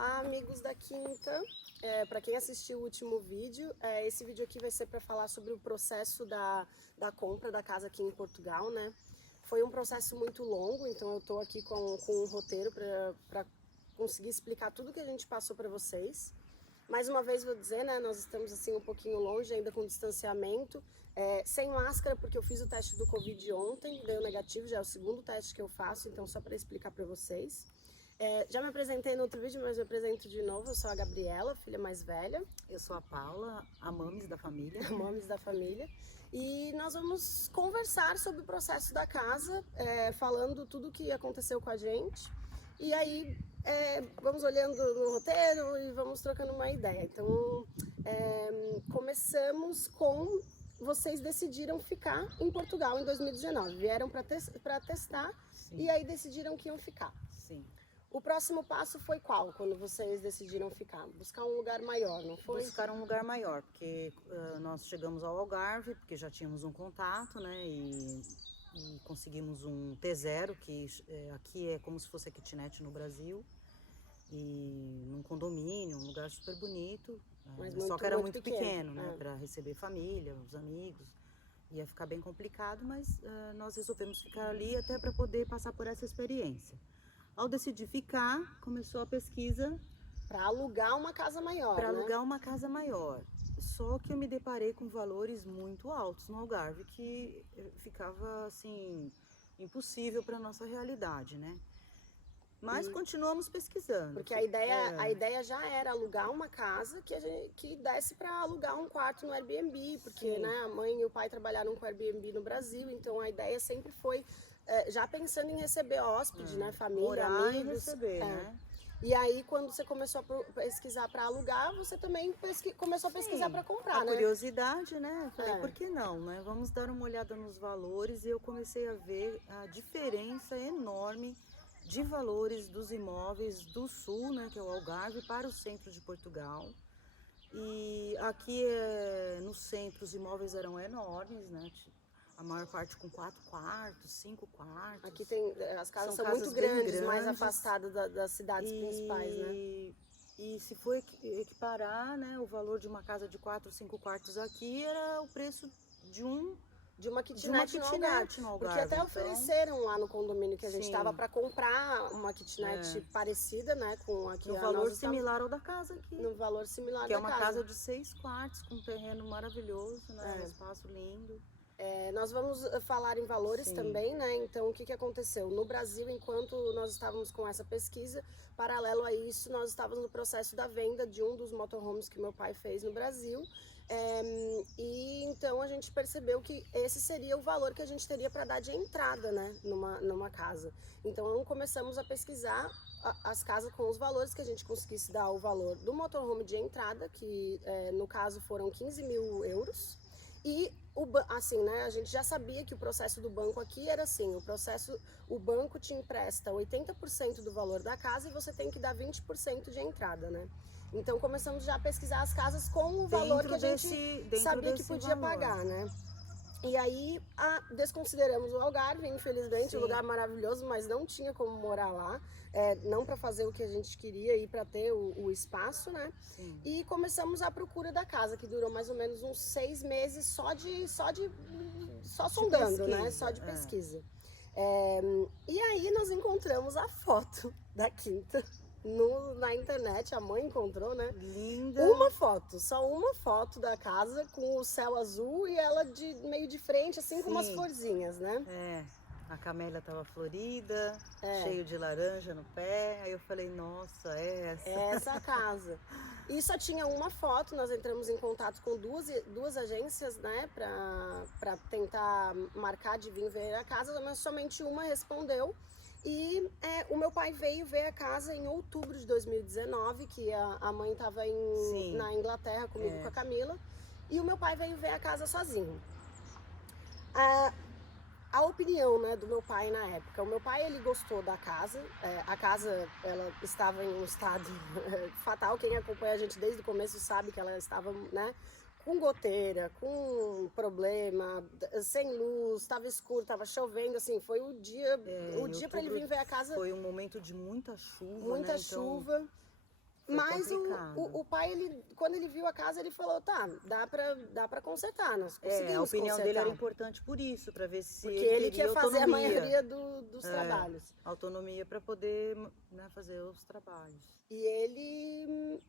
Olá, amigos da Quinta. Para quem assistiu o último vídeo, esse vídeo aqui vai ser para falar sobre o processo da compra da casa aqui em Portugal, né? Foi um processo muito longo, então eu estou aqui com um roteiro para conseguir explicar tudo que a gente passou para vocês. Mais uma vez vou dizer, né, nós estamos assim um pouquinho longe, ainda com distanciamento, sem máscara, porque eu fiz o teste do Covid ontem, deu negativo, já é o segundo teste que eu faço, então só para explicar para vocês. Já me apresentei no outro vídeo, mas me apresento de novo. Eu sou a Gabriela, filha mais velha. Eu sou a Paula, a mames da família. A mames da família. E nós vamos conversar sobre o processo da casa, falando tudo o que aconteceu com a gente. E aí vamos olhando no roteiro e vamos trocando uma ideia. Então, começamos com... Vocês decidiram ficar em Portugal em 2019. Vieram para testar. Sim. E aí decidiram que iam ficar. Sim. O próximo passo foi qual, quando vocês decidiram ficar? Buscar um lugar maior, não foi? Buscar um lugar maior, porque nós chegamos ao Algarve, porque já tínhamos um contato, né, e conseguimos um T0, que aqui é como se fosse a kitnet no Brasil, e num condomínio, um lugar super bonito, só que era muito pequeno, né, para receber família, os amigos, ia ficar bem complicado, mas nós resolvemos ficar ali até para poder passar por essa experiência. Ao decidir ficar, começou a pesquisa para alugar uma casa maior, para alugar uma casa maior. Só que eu me deparei com valores muito altos no Algarve, que ficava assim impossível para nossa realidade, né? Mas continuamos pesquisando. Porque a ideia já era alugar uma casa que desse para alugar um quarto no Airbnb, porque né, a mãe e o pai trabalharam com Airbnb no Brasil, então a ideia sempre foi já pensando em receber hóspede, né, família, morar amigos. E receber, né? E aí, quando você começou a pesquisar para alugar, você também começou a pesquisar para comprar, né? A curiosidade, né? Eu falei, por que não, né? Vamos dar uma olhada nos valores. E eu comecei a ver a diferença enorme de valores dos imóveis do sul, né, que é o Algarve, para o centro de Portugal. E aqui no centro os imóveis eram enormes, né? A maior parte com 4 quartos, 5 quartos. Aqui as casas são muito grandes, mais afastadas das cidades principais, né? E se for equiparar, né, o valor de uma casa de 4, 5 quartos aqui era o preço de uma kitnet no Algarve. Porque até ofereceram lá no condomínio que a gente estava para comprar uma kitnet parecida, né, com aqui. No valor similar ao da casa aqui. No valor similar que da casa. Que é uma casa de 6 quartos, com um terreno maravilhoso, né, um espaço lindo. Nós vamos falar em valores também, né? Então, o que aconteceu? No Brasil, enquanto nós estávamos com essa pesquisa, paralelo a isso, nós estávamos no processo da venda de um dos motorhomes que meu pai fez no Brasil. E então a gente percebeu que esse seria o valor que a gente teria para dar de entrada, né, numa casa. Então começamos a pesquisar as casas com os valores que a gente conseguisse dar o valor do motorhome de entrada, que no caso foram 15 mil euros. E assim, né, a gente já sabia que o processo do banco aqui era assim, o banco te empresta 80% do valor da casa e você tem que dar 20% de entrada, né? Então começamos já a pesquisar as casas com o valor que a gente sabia que podia pagar, né? E aí desconsideramos o Algarve, infelizmente, um lugar maravilhoso, mas não tinha como morar lá, não para fazer o que a gente queria e para ter o espaço, né? E começamos a procura da casa, que durou mais ou menos uns 6 meses só sondando, né? Só de pesquisa. E aí nós encontramos a foto da Quinta na internet, a mãe encontrou, né? Linda! Só uma foto da casa com o céu azul e ela meio de frente, assim, com umas florzinhas, né? A camélia tava florida, cheio de laranja no pé, aí eu falei, nossa, é essa. É essa a casa. E só tinha uma foto, nós entramos em contato com duas agências, né, pra tentar marcar de vir ver a casa, mas somente uma respondeu. E o meu pai veio ver a casa em outubro de 2019, que a mãe estava na Inglaterra comigo, com a Camila, e o meu pai veio ver a casa sozinho. A opinião, né, do meu pai na época, o meu pai ele gostou da casa, a casa ela estava em um estado fatal, quem acompanha a gente desde o começo sabe que ela estava, né, com goteira, com problema, sem luz, estava escuro, estava chovendo, assim, foi o dia para ele vir ver a casa. Foi um momento de muita chuva, muita chuva. Mas complicado. o pai, quando ele viu a casa, ele falou, tá, dá pra consertar, nós A conseguimos opinião dele era consertar. importante por isso, para ver se Porque ele ele teria quer fazer a autonomia. maioria dos trabalhos. Autonomia para poder, né, fazer os trabalhos. E ele,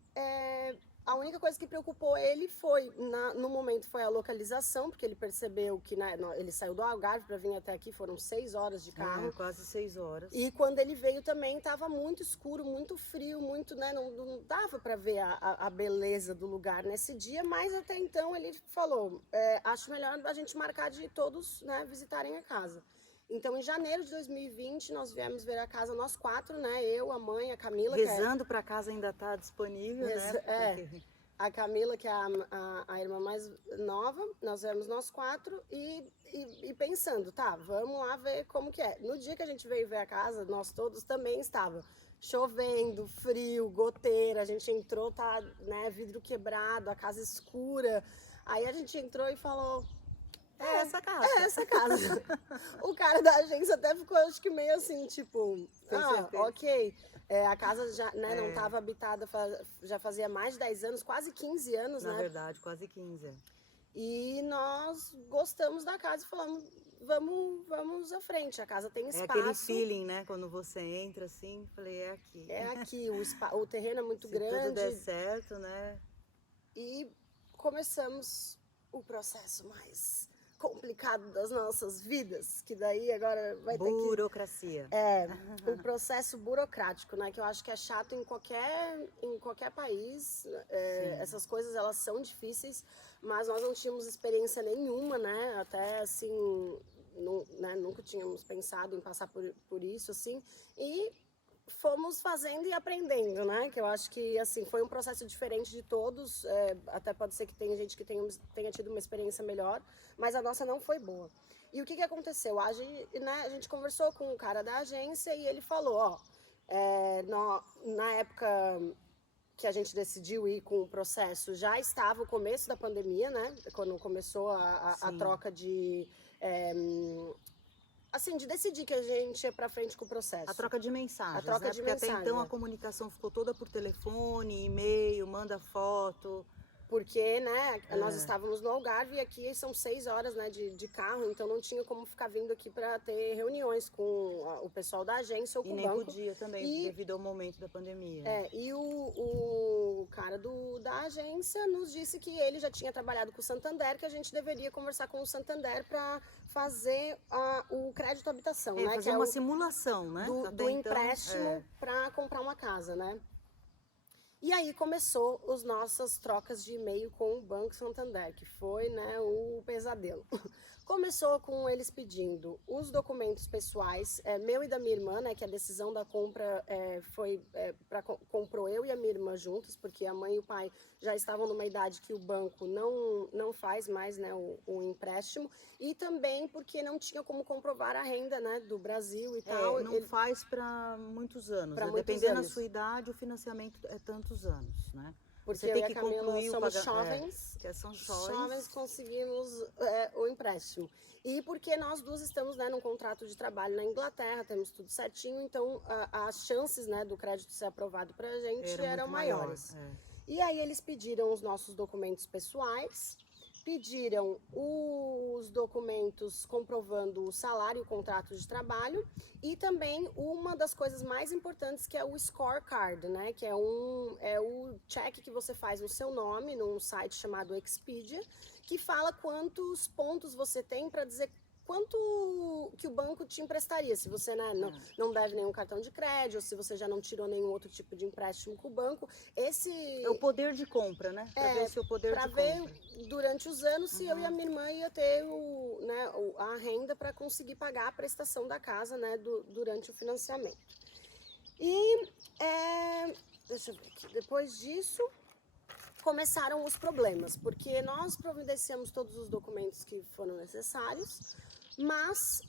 a única coisa que preocupou ele foi, no momento, foi a localização, porque ele percebeu que, né, ele saiu do Algarve para vir até aqui, foram 6 horas de carro. Quase 6 horas. E quando ele veio também estava muito escuro, muito frio, muito, né, não dava para ver a beleza do lugar nesse dia, mas até então ele falou, acho melhor a gente marcar de todos, né, visitarem a casa. Então, em janeiro de 2020, nós viemos ver a casa, nós 4, né? Eu, a mãe, a Camila. Rezando para a casa ainda estar disponível, né? Porque... A Camila, que é a irmã mais nova, nós viemos nós 4 e pensando, tá, vamos lá ver como que é. No dia que a gente veio ver a casa, nós todos também estava chovendo, frio, goteira, a gente entrou, tá, né, vidro quebrado, a casa escura. Aí a gente entrou e falou... É essa casa. É essa casa. O cara da agência até ficou, acho que meio assim, tipo, ok. A casa já, né, não estava habitada, já fazia mais de 10 anos, quase 15 anos, né? Na verdade, quase 15. E nós gostamos da casa e falamos, vamos à frente, a casa tem espaço. É aquele feeling, né? Quando você entra assim, falei, é aqui. É aqui, o terreno é muito grande. Se tudo der certo, né? E começamos o processo mais complicado das nossas vidas, que daí agora vai ter que... Burocracia. O processo burocrático, né, que eu acho que é chato em qualquer país, essas coisas elas são difíceis, mas nós não tínhamos experiência nenhuma, né, até assim, nunca tínhamos pensado em passar por isso, assim, e fomos fazendo e aprendendo, né? Que eu acho que, assim, foi um processo diferente de todos. Até pode ser que tenha gente que tenha tido uma experiência melhor, mas a nossa não foi boa. E o que aconteceu? A gente conversou com o cara da agência e ele falou, na época que a gente decidiu ir com o processo, já estava o começo da pandemia, né? Quando começou a troca de... assim, de decidir que a gente ia pra frente com o processo. A troca de mensagens, a troca né? de Porque mensagem, até então a comunicação ficou toda por telefone, e-mail, manda foto. Porque, né, nós estávamos no Algarve e aqui são 6 horas, né, de carro, então não tinha como ficar vindo aqui para ter reuniões com o pessoal da agência ou com o banco. E nem podia também, devido ao momento da pandemia. E o cara da agência nos disse que ele já tinha trabalhado com o Santander, que a gente deveria conversar com o Santander para fazer o crédito habitação, né? Fazer uma simulação, né? Do empréstimo para comprar uma casa, né? E aí começou as nossas trocas de e-mail com o Banco Santander, que foi, né, o pesadelo. Começou com eles pedindo os documentos pessoais, meu e da minha irmã, né, que a decisão da compra foi comprou eu e a minha irmã juntos, porque a mãe e o pai já estavam numa idade que o banco não faz mais, né, o empréstimo, e também porque não tinha como comprovar a renda, né, do Brasil e tal. Não faz para muitos anos, né? Muitos Dependendo anos. da sua idade, o financiamento é tantos anos, né? Porque você tem eu que e a Camila concluir somos o jovens, são jovens conseguimos o empréstimo. E porque nós duas estamos, né, num contrato de trabalho na Inglaterra, temos tudo certinho, então as chances, né, do crédito ser aprovado para a gente eram maiores. E aí eles pediram os nossos documentos pessoais, pediram os documentos comprovando o salário e o contrato de trabalho e também uma das coisas mais importantes que é o scorecard, né? Que é o check que você faz no seu nome num site chamado Expedia, que fala quantos pontos você tem para dizer quanto que o banco te emprestaria, se você, né, não deve nenhum cartão de crédito, ou se você já não tirou nenhum outro tipo de empréstimo com o banco. É o poder de compra, né? Para ver se o poder de compra. Para ver durante os anos se eu e a minha irmã ia ter a renda para conseguir pagar a prestação da casa, né, durante o financiamento. E deixa eu ver aqui, depois disso começaram os problemas, porque nós providenciamos todos os documentos que foram necessários, mas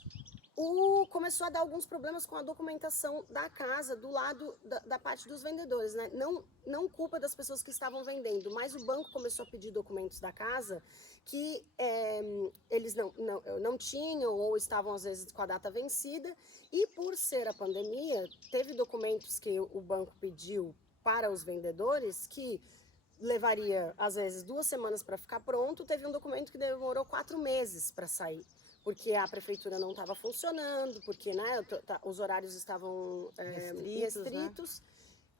começou a dar alguns problemas com a documentação da casa, do lado da parte dos vendedores, né? Não culpa das pessoas que estavam vendendo, mas o banco começou a pedir documentos da casa que eles não tinham ou estavam às vezes com a data vencida, e por ser a pandemia, teve documentos que o banco pediu para os vendedores que levaria, às vezes, 2 semanas para ficar pronto, teve um documento que demorou 4 meses para sair. Porque a prefeitura não estava funcionando, porque né, os horários estavam restritos. Né?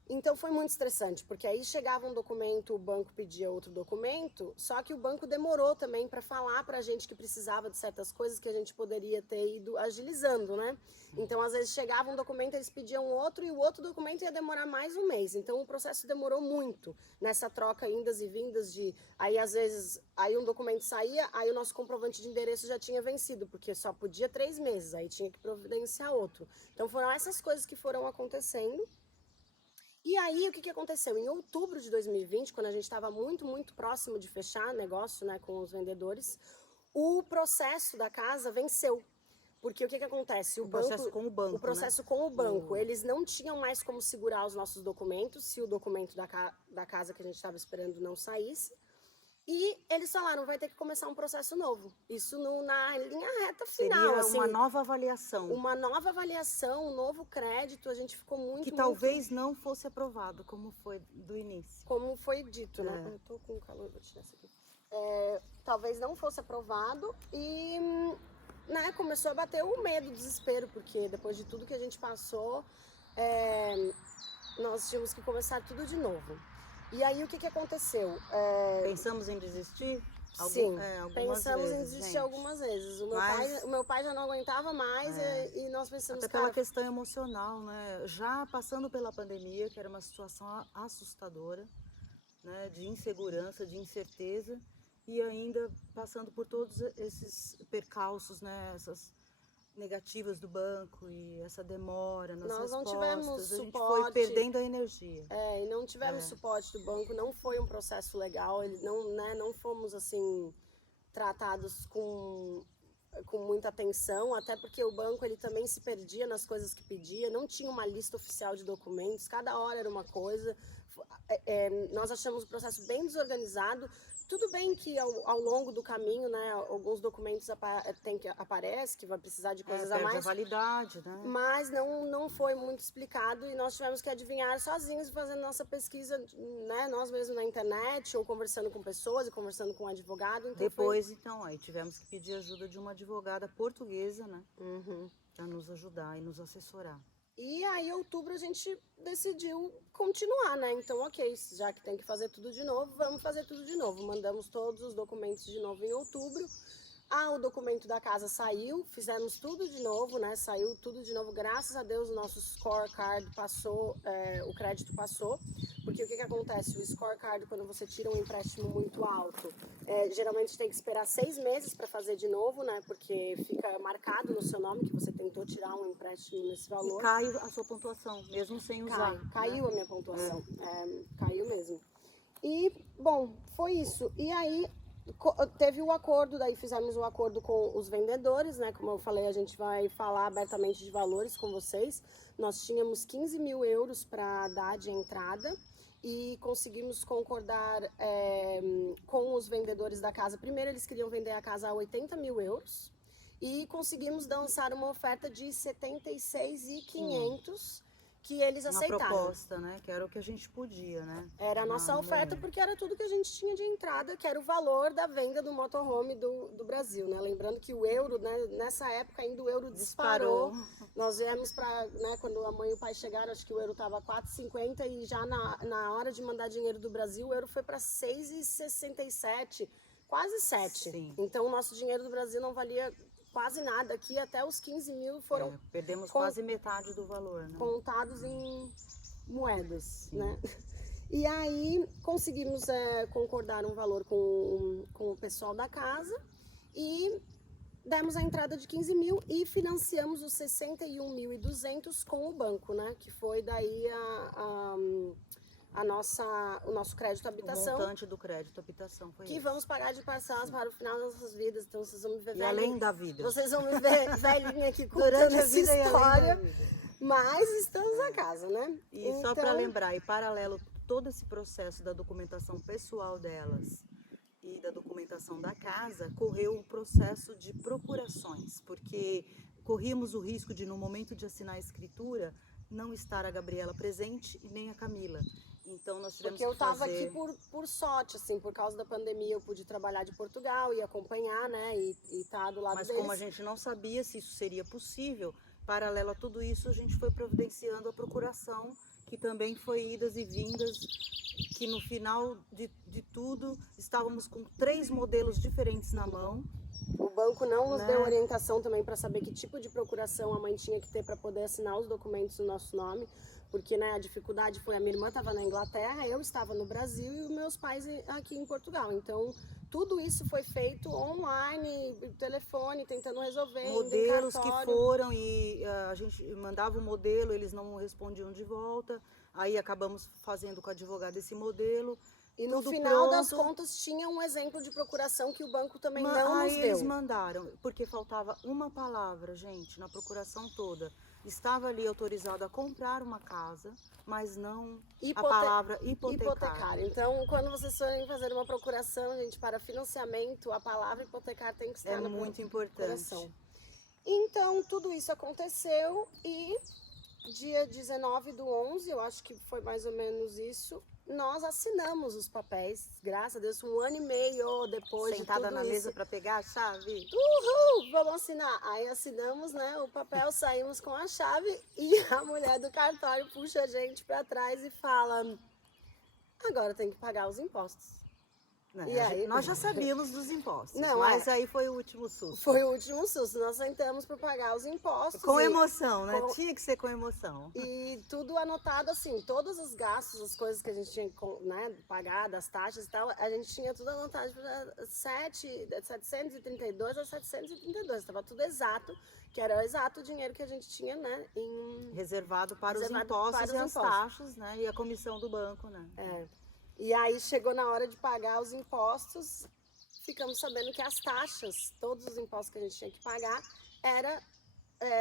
Então foi muito estressante, porque aí chegava um documento, o banco pedia outro documento, só que o banco demorou também para falar para a gente que precisava de certas coisas que a gente poderia ter ido agilizando, né? Então, às vezes chegava um documento, eles pediam outro e o outro documento ia demorar mais um mês. Então, o processo demorou muito nessa troca indas e vindas de... Aí, às vezes, aí um documento saía, aí o nosso comprovante de endereço já tinha vencido, porque só podia 3 meses, aí tinha que providenciar outro. Então, foram essas coisas que foram acontecendo. E aí, o que aconteceu? Em outubro de 2020, quando a gente estava muito, muito próximo de fechar negócio, né, com os vendedores, o processo da casa venceu. Porque o que acontece? O processo com o banco, o processo, né? Com o banco. Eles não tinham mais como segurar os nossos documentos se o documento da casa que a gente estava esperando não saísse. E eles falaram, vai ter que começar um processo novo. Isso na linha reta final. Seria assim, uma nova avaliação. Uma nova avaliação, um novo crédito. A gente ficou muito... Que talvez não fosse aprovado, como foi do início. Como foi dito, né? Eu tô com calor, vou tirar isso aqui. Talvez não fosse aprovado e... Né, começou a bater o medo, o desespero, porque depois de tudo que a gente passou, nós tínhamos que começar tudo de novo. E aí, o que aconteceu? Pensamos em desistir? Sim, pensamos em desistir algumas vezes. O meu pai já não aguentava mais e nós pensamos... Até pela questão emocional, né? Já passando pela pandemia, que era uma situação assustadora, né? De insegurança, de incerteza, e ainda passando por todos esses percalços, né? Essas negativas do banco e essa demora nas respostas. Nós não tivemos suporte. A gente foi perdendo a energia. E não tivemos suporte do banco, não foi um processo legal, não fomos assim tratados com muita atenção, até porque o banco ele também se perdia nas coisas que pedia, não tinha uma lista oficial de documentos, cada hora era uma coisa. Nós achamos o processo bem desorganizado. Tudo bem que ao longo do caminho, né, alguns documentos aparecem que vai precisar de coisas a mais. A validade, né? Mas não foi muito explicado e nós tivemos que adivinhar sozinhos, fazendo nossa pesquisa, né, nós mesmos na internet, ou conversando com pessoas e conversando com um advogado. Então depois, aí tivemos que pedir ajuda de uma advogada portuguesa, né, para nos ajudar e nos assessorar. E aí, em outubro, a gente decidiu continuar, né? Então, ok, já que tem que fazer tudo de novo, vamos fazer tudo de novo. Mandamos todos os documentos de novo em outubro. O documento da casa saiu, fizemos tudo de novo, né? Saiu tudo de novo, graças a Deus o nosso scorecard passou, o crédito passou. Porque o que acontece? O scorecard, quando você tira um empréstimo muito alto, geralmente tem que esperar 6 meses para fazer de novo, né? Porque fica marcado no seu nome que você tentou tirar um empréstimo nesse valor. E cai a sua pontuação, mesmo sem usar. Caiu a minha pontuação, caiu mesmo. E, bom, foi isso. E aí... teve o acordo, daí fizemos um acordo com os vendedores, né? Como eu falei, a gente vai falar abertamente de valores com vocês. Nós tínhamos 15 mil euros para dar de entrada e conseguimos concordar com os vendedores da casa. Primeiro, eles queriam vender a casa a 80 mil euros e conseguimos lançar uma oferta de 76.500 que eles aceitaram. Uma proposta, né? Que era o que a gente podia, né? Era a nossa oferta, porque era tudo que a gente tinha de entrada, que era o valor da venda do motorhome do Brasil, né? Lembrando que o euro, né, nessa época ainda o euro disparou. Nós viemos para, né, quando a mãe e o pai chegaram, acho que o euro estava 4,50 e já na hora de mandar dinheiro do Brasil, o euro foi para 6,67, quase 7. Sim. Então o nosso dinheiro do Brasil não valia quase nada. Aqui até os 15 mil foram... perdemos quase metade do valor, né? Contados em moedas, né? E aí conseguimos concordar um valor com o pessoal da casa e demos a entrada de 15 mil e financiamos os 61.200 com o banco, né? Que foi daí o nosso crédito habitação. O montante do crédito habitação foi que vamos pagar de parcelas para o final das nossas vidas. Então vocês vão me ver velhinha. E além da vida. Vocês vão me ver velhinha aqui contando essa história. Mas estamos na casa, né? E então... só para lembrar, em paralelo, todo esse processo da documentação pessoal delas e da documentação da casa, correu um processo de procurações, porque corríamos o risco de, no momento de assinar a escritura, não estar a Gabriela presente e nem a Camila. Então nós tivemos Porque eu que estava fazer... aqui por sorte, assim, por causa da pandemia eu pude trabalhar de Portugal e acompanhar, né, e tá do lado Mas deles. como a gente não sabia se isso seria possível, paralelo a tudo isso, a gente foi providenciando a procuração, que também foi idas e vindas, que no final de tudo estávamos com 3 modelos diferentes na mão. O banco não nos né? deu orientação também para saber que tipo de procuração a mãe tinha que ter para poder assinar os documentos no nosso nome, porque né, a dificuldade foi a minha irmã estava na Inglaterra, eu estava no Brasil e os meus pais aqui em Portugal. Então, tudo isso foi feito online, telefone, tentando resolver, indo em Modelos que cartório. foram e a gente mandava o modelo, eles não respondiam de volta, aí acabamos fazendo com a advogada esse modelo. E no tudo final das pronto. contas tinha um exemplo de procuração que o banco também não Aí nos eles deu. mandaram, porque faltava uma palavra, gente, na procuração toda. Estava ali autorizado a comprar uma casa, mas não a palavra hipotecar. Então, quando vocês forem fazer uma procuração, gente, para financiamento, a palavra hipotecar tem que estar É na muito procuração. importante. Então, tudo isso aconteceu e dia 19/11, eu acho que foi mais ou menos isso, nós assinamos os papéis, graças a Deus, 1 ano e meio depois Sentada de tudo na isso. mesa para pegar a chave. Vamos assinar. Aí assinamos, né, o papel, saímos com a chave e a mulher do cartório puxa a gente para trás e fala: agora tem que pagar os impostos. Né? E aí? Nós já sabíamos dos impostos, Não, mas aí foi o último susto. Foi o último susto. Nós sentamos para pagar os impostos. Com emoção, né? Tinha que ser com emoção. E tudo anotado assim, todos os gastos, as coisas que a gente tinha que, né, pagar, das taxas e tal, a gente tinha tudo anotado para 732 a 732. Estava tudo exato, que era o exato dinheiro que a gente tinha, né, reservado para os impostos e as taxas, né? E a comissão do banco, né? É. E aí chegou na hora de pagar os impostos, ficamos sabendo que as taxas, todos os impostos que a gente tinha que pagar,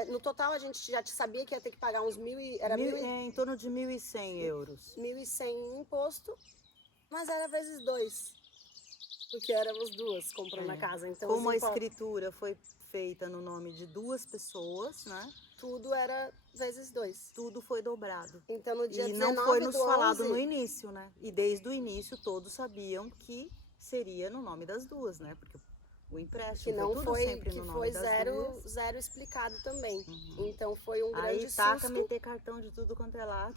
no total a gente já sabia que ia ter que pagar uns em torno de 1.100 euros. 1.100 em imposto, mas era vezes 2, porque éramos duas comprando a casa. Então, como a escritura foi feita no nome de 2 pessoas, né? Tudo era vezes 2. Tudo foi dobrado. Então no dia 19 não foi nos falado 11, no início, né? E desde o início todos sabiam que seria no nome das 2, né? Porque o empréstimo que não foi tudo foi, sempre que no nome foi das zero explicado também. Uhum. Então foi um grande susto. Aí taca meter cartão de tudo quanto é lado.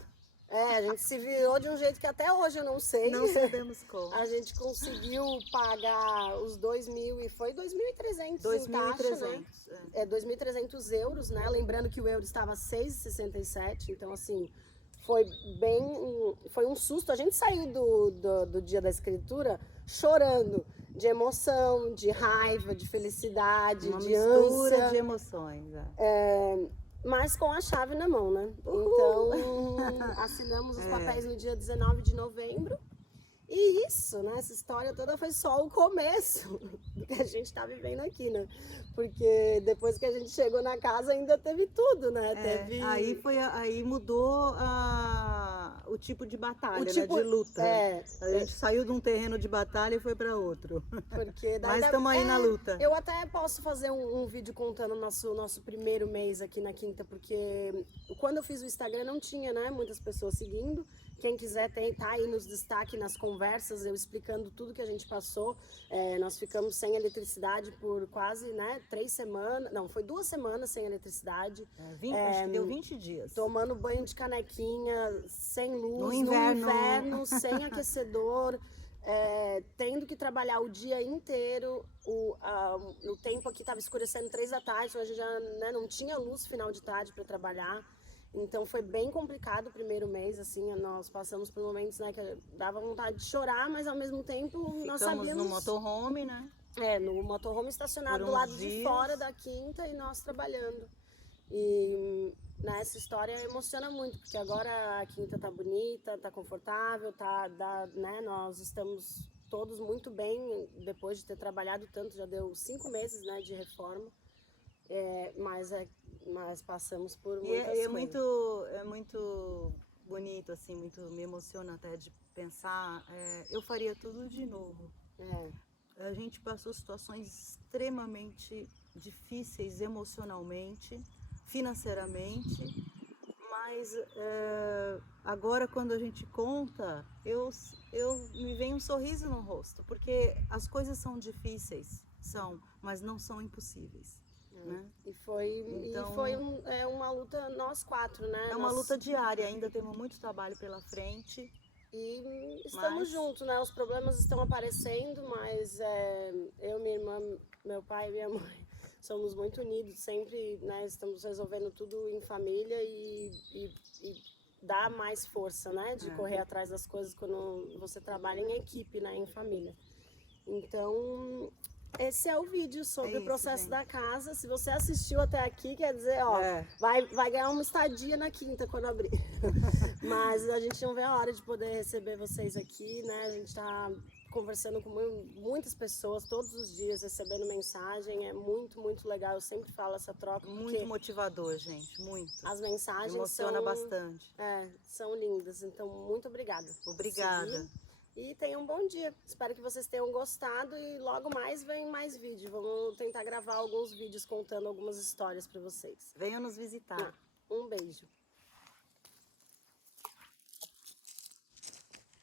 A gente se virou de um jeito que até hoje eu não sei. Não sabemos como. A gente conseguiu pagar os 2.000 e foi 2.300 em taxa, né? 2.300 euros, né? Lembrando que o euro estava 6,67, então assim, foi um susto. A gente saiu do dia da escritura chorando, de emoção, de raiva, de felicidade, uma de mistura ânsia. de emoções. Mas com a chave na mão, né? Então, assinamos os papéis no dia 19 de novembro. E isso, né? Essa história toda foi só o começo do que a gente tá vivendo aqui, né? Porque depois que a gente chegou na casa ainda teve tudo, né? Aí mudou o tipo de batalha, né? De luta. A gente saiu de um terreno de batalha e foi para outro. Mas estamos aí na luta. Eu até posso fazer um vídeo contando o nosso primeiro mês aqui na Quinta, porque quando eu fiz o Instagram não tinha, né, muitas pessoas seguindo. Quem quiser tá aí nos destaques, nas conversas, eu explicando tudo que a gente passou. Nós ficamos sem eletricidade por quase, né, 3 semanas. Não, foi 2 semanas sem eletricidade. Acho que deu 20 dias. Tomando banho de canequinha, sem luz, no inverno sem aquecedor. Tendo que trabalhar o dia inteiro, o tempo aqui estava escurecendo 3 da tarde, então a gente já, né, não tinha luz final de tarde para trabalhar. Então foi bem complicado o primeiro mês, assim, nós passamos por momentos, né, que dava vontade de chorar, mas ao mesmo tempo nós sabíamos... Ficamos no motorhome, né? No motorhome estacionado do lado de fora da Quinta e nós trabalhando. E essa história emociona muito, porque agora a Quinta tá bonita, tá confortável, né, nós estamos todos muito bem, depois de ter trabalhado tanto, já deu 5 meses, né, de reforma, mas passamos por muitas coisas. É muito bonito, assim, me emociona até de pensar, eu faria tudo de novo. A gente passou situações extremamente difíceis emocionalmente, financeiramente, Mas agora quando a gente conta, me vem um sorriso no rosto, porque as coisas são difíceis, mas não são impossíveis. Né? E foi uma luta nós 4, né? É uma luta diária, ainda temos muito trabalho pela frente. E estamos juntos, né? Os problemas estão aparecendo, mas eu, minha irmã, meu pai e minha mãe somos muito unidos, sempre, né? Estamos resolvendo tudo em família e dá mais força, né? De correr atrás das coisas quando você trabalha em equipe, né? Em família. Então, esse é o vídeo sobre o processo da casa. Se você assistiu até aqui, quer dizer, ó, vai ganhar uma estadia na quinta quando abrir. Mas a gente não vê a hora de poder receber vocês aqui, né? A gente tá conversando com muitas pessoas todos os dias, recebendo mensagem. É muito, muito legal. Eu sempre falo essa troca. Muito motivador, gente, muito. As mensagens emociona bastante. São lindas. Então, muito obrigada. Obrigada. E tenham um bom dia. Espero que vocês tenham gostado e logo mais vem mais vídeo. Vamos tentar gravar alguns vídeos contando algumas histórias para vocês. Venham nos visitar. Um beijo.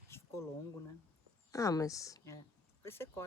Ficou longo, né? Mas... Depois você corta.